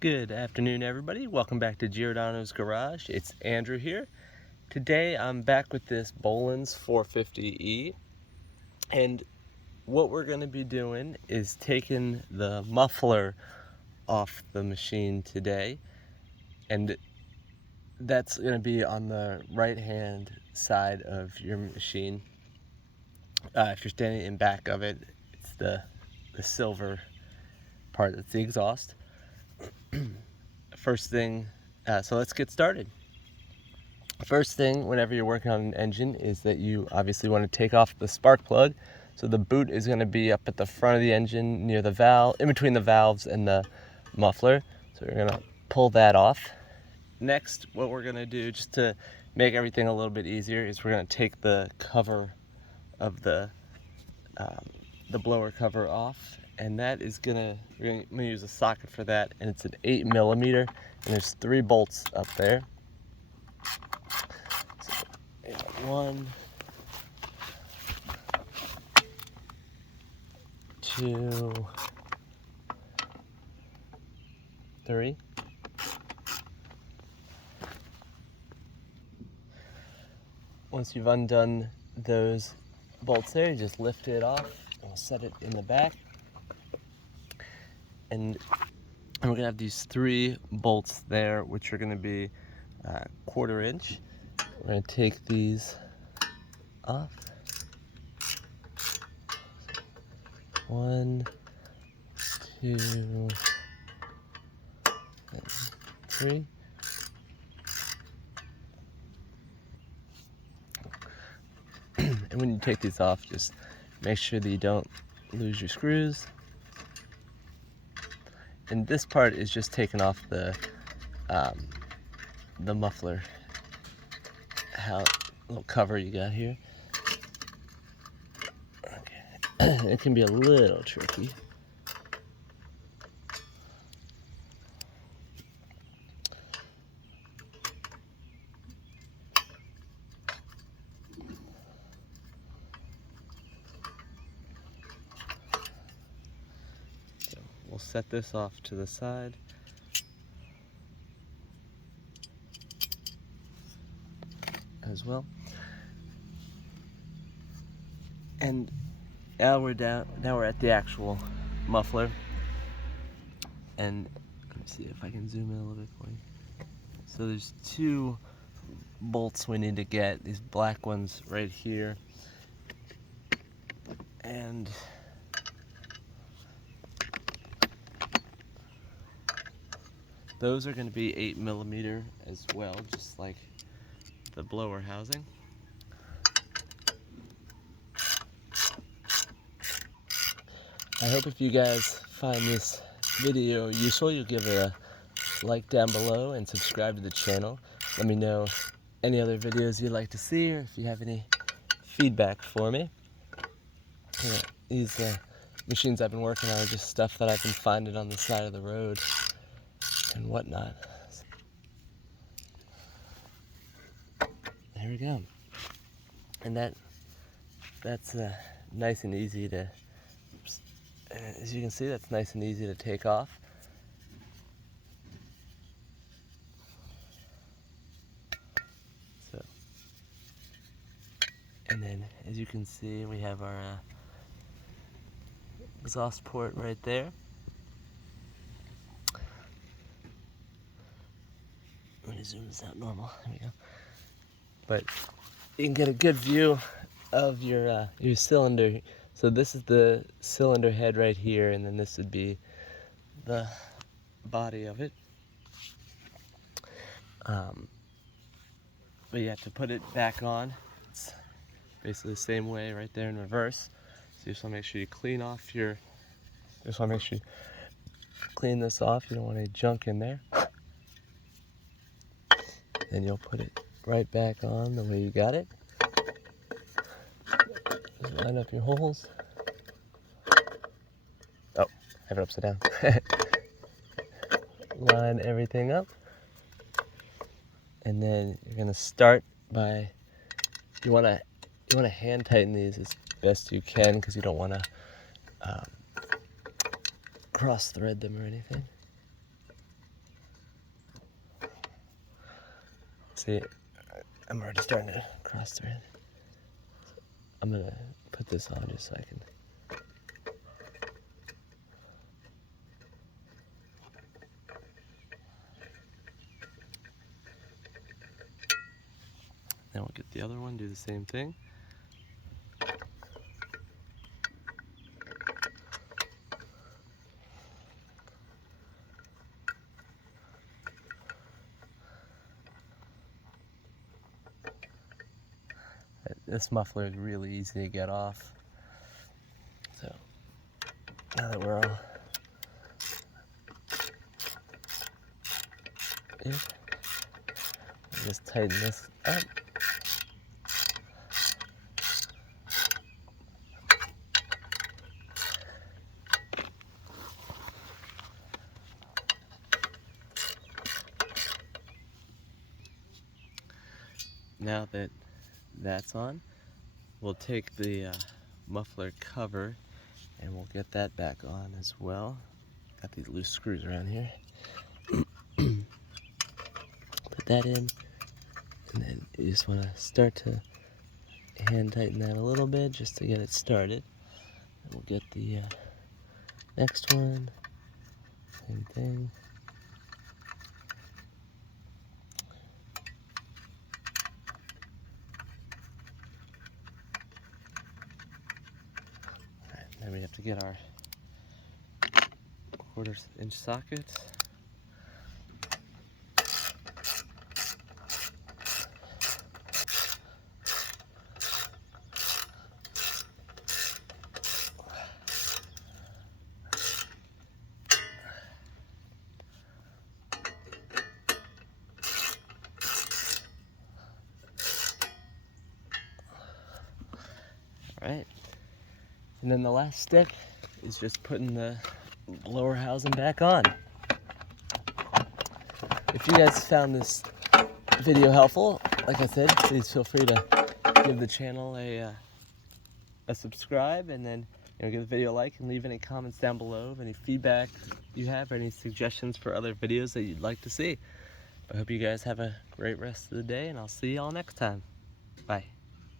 Good afternoon, everybody. Welcome back to Giordano's Garage. It's Andrew here. Today I'm back with this Bolens 450E, and what we're going to be doing is taking the muffler off the machine today, and that's going to be on the right hand side of your machine. If you're standing in back of it, it's the silver part that's the exhaust. First thing, so let's get started. First thing whenever you're working on an engine is that you obviously want to take off the spark plug. So the boot is going to be up at the front of the engine near the valve, in between the valves and the muffler. So you're going to pull that off. Next, what we're going to do, just to make everything a little bit easier, is we're going to take the cover of the blower cover off, and that is we're going to use a socket for that, and it's an 8mm, and there's 3 bolts up there. So, 1, 2, 3. Once you've undone those bolts there, you just lift it off and we'll set it in the back. And we're going to have these 3 bolts there, which are going to be 1/4 inch. We're going to take these off. 1, 2, and 3. And when you take these off, just make sure that you don't lose your screws. And this part is just taking off the muffler, little cover you got here. Okay, it can be a little tricky. We'll set this off to the side. As well. And now we're at the actual muffler. And let me see if I can zoom in a little bit for you. So there's 2 bolts we need to get, these black ones right here. And those are going to be 8mm as well, just like the blower housing. I hope if you guys find this video useful, you'll give it a like down below and subscribe to the channel. Let me know any other videos you'd like to see, or if you have any feedback for me. Yeah, these machines I've been working on are just stuff that I've been finding on the side of the road and whatnot. There we go. And that's nice and easy to, as you can see, that's nice and easy to take off. So, and then as you can see, we have our exhaust port right there. Let me zoom this out normal. There we go. But you can get a good view of your cylinder. So this is the cylinder head right here, and then this would be the body of it. But you have to put it back on. It's basically the same way right there in reverse. So you just want to make sure you clean this off. You don't want any junk in there. Then you'll put it right back on the way you got it. Just line up your holes. Oh, I have it upside down. Line everything up. And then you're gonna start by, you wanna hand tighten these as best you can, because you don't wanna cross thread them or anything. See, I'm already starting to cross thread. I'm gonna put this on just so I can. Then we'll get the other one, do the same thing. This muffler is really easy to get off. So now that we're all in, just tighten this up. Now that that's on, we'll take the muffler cover and we'll get that back on as well. Got these loose screws around here. Put that in, and then you just want to start to hand tighten that a little bit just to get it started. And we'll get the next one, same thing. Then we have to get our 1/4-inch sockets. All right. And then the last step is just putting the lower housing back on. If you guys found this video helpful, like I said, please feel free to give the channel a subscribe, and then give the video a like and leave any comments down below of any feedback you have or any suggestions for other videos that you'd like to see. I hope you guys have a great rest of the day, and I'll see you all next time. Bye.